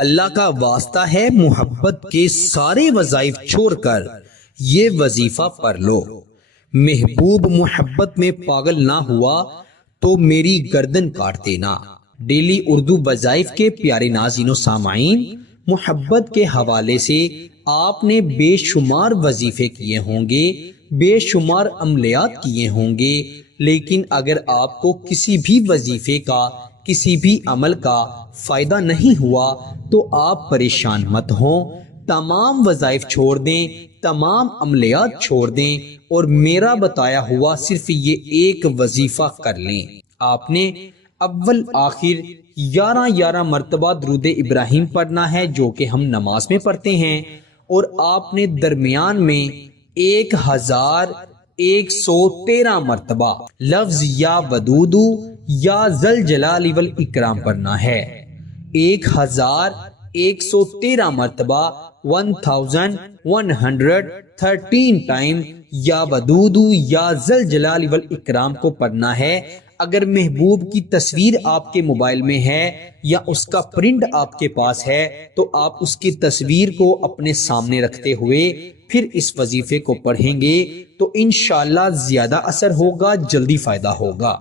اللہ کا واسطہ ہے محبت کے سارے وظائف چھوڑ کر یہ وظیفہ پڑھ لو۔ محبوب محبت میں پاگل نہ ہوا تو میری گردن کاٹ دینا۔ ڈیلی اردو وظائف کے پیارے ناظرین و سامعین، محبت کے حوالے سے آپ نے بے شمار وظیفے کیے ہوں گے، بے شمار عملیات کیے ہوں گے، لیکن اگر آپ کو کسی بھی وظیفے کا، کسی بھی عمل کا فائدہ نہیں ہوا تو آپ پریشان مت ہوں۔ تمام وظائف چھوڑ دیں، تمام عملیات چھوڑ دیں اور میرا بتایا ہوا صرف یہ ایک وظیفہ کر لیں۔ آپ نے اول آخر 11 مرتبہ درود ابراہیم پڑھنا ہے، جو کہ ہم نماز میں پڑھتے ہیں، اور آپ نے درمیان میں 1113 مرتبہ لفظ یا ودودو یا ذل جلال والاکرام پڑھنا ہے۔ 1113 مرتبہ 1113 ٹائم یا ودودو یا ذل جلال والاکرام کو پڑھنا ہے۔ اگر محبوب کی تصویر آپ کے موبائل میں ہے یا اس کا پرنٹ آپ کے پاس ہے تو آپ اس کی تصویر کو اپنے سامنے رکھتے ہوئے پھر اس وظیفے کو پڑھیں گے تو انشاءاللہ زیادہ اثر ہوگا، جلدی فائدہ ہوگا۔